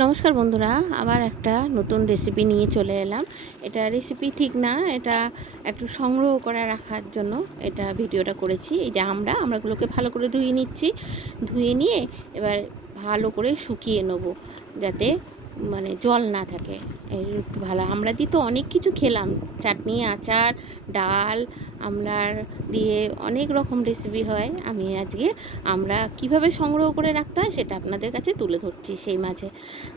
নমস্কার বন্ধুরা, আবার একটা নতুন রেসিপি নিয়ে চলে এলাম। এটা রেসিপি ঠিক না, এটা একটু সংগ্রহ করে রাখার জন্য এটা ভিডিওটা করেছি। এই যে আমরা আমরাগুলোকে ভালো করে ধুয়ে নিচ্ছি। ধুয়ে নিয়ে এবার ভালো করে শুকিয়ে নেব, যাতে মানে জল না থাকে। একটু ভালো, আমরা দিয়ে তো অনেক কিছু খেলাম। চাটনি, আচার, ডাল, আমলার দিয়ে অনেক রকম রেসিপি হয়। আমি আজকে আমরা কীভাবে সংগ্রহ করে রাখতে হয় সেটা আপনাদের কাছে তুলে ধরছি সেই মাঝে।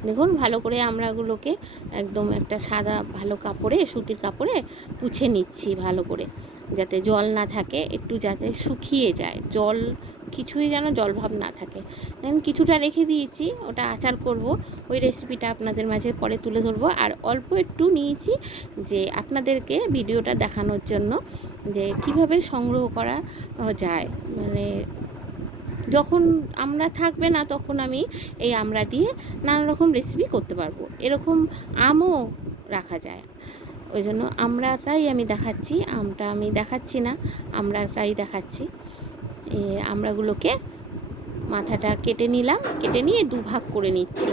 দেখুন, ভালো করে আমরাগুলোকে একদম একটা সাদা ভালো কাপড়ে, সুতির কাপড়ে পুছে নিচ্ছি ভালো করে। যাতে জল না থাকে, একটু যাতে শুকিয়ে যায়। জল, কিছুই যেন জলভাব না থাকে। দেন কিছুটা রেখে দিয়েছি, ওটা আচার করব। ওই রেসিপিটা আপনাদের মাঝে পরে তুলে ধরবো। আর অল্প একটু নিয়েছি যে আপনাদেরকে ভিডিওটা দেখানোর জন্য যে কীভাবে সংগ্রহ করা যায়। মানে যখন আমরা থাকবে না, তখন আমি এই আমরা দিয়ে নানা রকম রেসিপি করতে পারব। এরকম আমও রাখা যায়। ওই জন্য আমরা প্রায় আমি দেখাচ্ছি আমটা আমি দেখাচ্ছি না আমরা প্রায় দেখাচ্ছি। আমরাগুলোকে মাথাটা কেটে নিলাম, কেটে নিয়ে দুভাগ করে নিচ্ছি।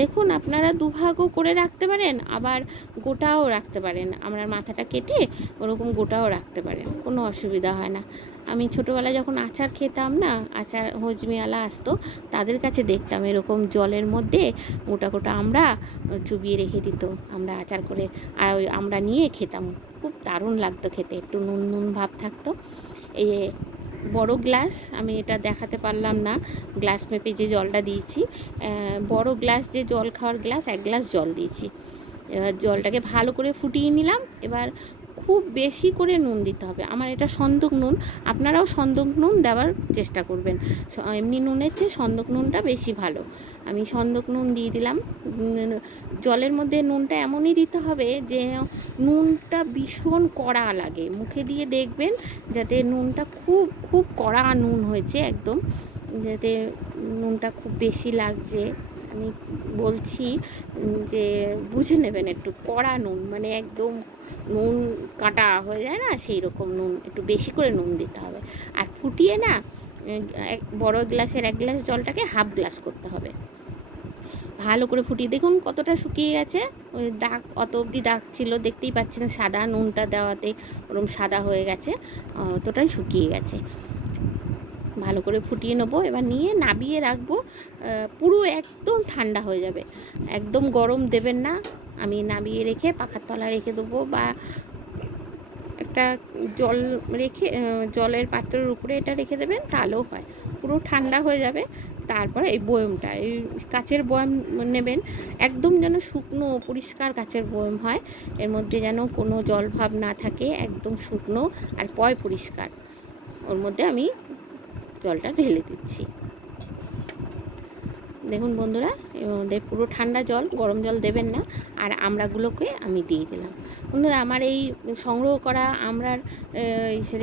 দেখুন, আপনারা দুভাগও করে রাখতে পারেন, আবার গোটাও রাখতে পারেন। আমরা মাথাটা কেটে ওরকম গোটাও রাখতে পারেন, কোনো অসুবিধা হয় না। আমি ছোটোবেলায় যখন আচার খেতাম না, আচার হজমিওয়ালা আসতো, তাদের কাছে দেখতাম এরকম জলের মধ্যে গোটা গোটা আমরা চুবিয়ে রেখে দিত, আমরা আচার করে আমরা নিয়ে খেতাম। খুব দারুণ লাগতো খেতে, একটু নুন নুন ভাব থাকতো। এই বড় গ্লাস, আমি এটা দেখাতে পারলাম না। গ্লাস মেপে যে জলটা দিয়েছি বড় গ্লাস যে জল খাওয়ার গ্লাস, এক গ্লাস জল দিয়েছি। এবার জলটাকে ভালো করে ফুটিয়ে নিলাম। এবার খুব বেশি করে নুন দিতে হবে। আমার এটা সন্দক নুন, আপনারাও সন্দক নুন দেওয়ার চেষ্টা করবেন। এমনি নুনের চেয়ে সন্দক নুনটা বেশি ভালো। আমি সন্দক নুন দিয়ে দিলাম। জলের মধ্যে নুনটা এমনই দিতে হবে যে, নুনটা ভীষণ কড়া লাগে। মুখে দিয়ে দেখবেন যাতে নুনটা খুব খুব কড়া নুন হয়েছে একদম। যাতে নুনটা খুব বেশি লাগছে। আমি বলছি যে বুঝে নেবেন একটু কড়া নুন মানে একদম নুন কাটা হয়ে যায় না, সেই রকম নুন, একটু বেশি করে নুন দিতে হবে। আর ফুটিয়ে না এক, বড় গ্লাসের এক গ্লাস জলটাকে হাফ গ্লাস করতে হবে। ভালো করে ফুটিয়ে, দেখুন কতটা শুকিয়ে গেছে। ওই দাগ, অত অবধি দাগ ছিল, দেখতেই পাচ্ছেন সাদা নুনটা দেওয়াতে ওরকম সাদা হয়ে গেছে, অতটাই শুকিয়ে গেছে। ভালো করে ফুটিয়ে নেব। এবার নিয়ে নাবিয়ে রাখব পুরো একদম ঠান্ডা হয়ে যাবে। একদম গরম দেবেন না। আমি নামিয়ে রেখে পাখার তলা রেখে দেবো বা একটা জল রেখে জলের পাত্রের উপরে এটা রেখে দেবেন, তাহলেও হয়। পুরো ঠান্ডা হয়ে যাবে। তারপরে এই বয়মটা, এই কাচের বয়ম নেবেন। একদম যেন শুকনো, পরিষ্কার কাচের বয়ম হয়। এর মধ্যে যেন কোনো জলভাব না থাকে, একদম শুকনো আর পয় পরিষ্কার। ওর মধ্যে আমি জলটা ঢেলে দিচ্ছি। দেখুন বন্ধুরা আমাদের পুরো ঠান্ডা জল, গরম জল দেবেন না, আর আমড়াগুলোকে আমি দিয়ে দিলাম। বন্ধুরা, আমার এই সংগ্রহ করা আমরার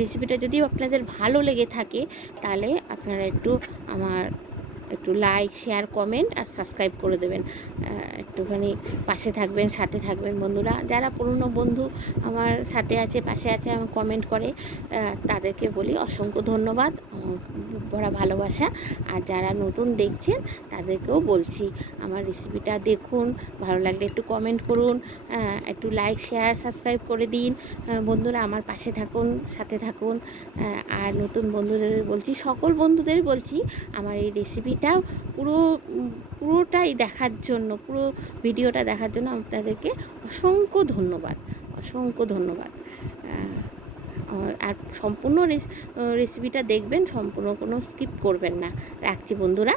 রেসিপিটা যদি আপনাদের ভালো লেগে থাকে, তাহলে আপনারা একটু আমার একটু লাইক শেয়ার কমেন্ট আর সাবস্ক্রাইব করে দেবেন। একটুখানি পাশে থাকবেন, সাথে থাকবেন বন্ধুরা। যারা পুরনো বন্ধু আমার সাথে আছে, পাশে আছে আমার কমেন্ট করে তাদেরকে বলি অসংখ্য ধন্যবাদ ভরা ভালোবাসা। আর যারা নতুন দেখছেন তাদেরকেও বলছি, আমার রেসিপিটা দেখুন, ভালো লাগলে একটু কমেন্ট করুন একটু লাইক শেয়ার সাবস্ক্রাইব করে দিন। বন্ধুরা আমার পাশে থাকুন, সাথে থাকুন। আর নতুন বন্ধুদের বলছি, সকল বন্ধুদের বলছি, আমার এই রেসিপিটা পুরো পুরোটাই দেখার জন্য, পুরো ভিডিওটা দেখার জন্য আপনাদেরকে অসংখ্য ধন্যবাদ অসংখ্য ধন্যবাদ। আর সম্পূর্ণ রেসিপিটা দেখবেন, সম্পূর্ণ কোনো স্কিপ করবেন না। রাখছি বন্ধুরা।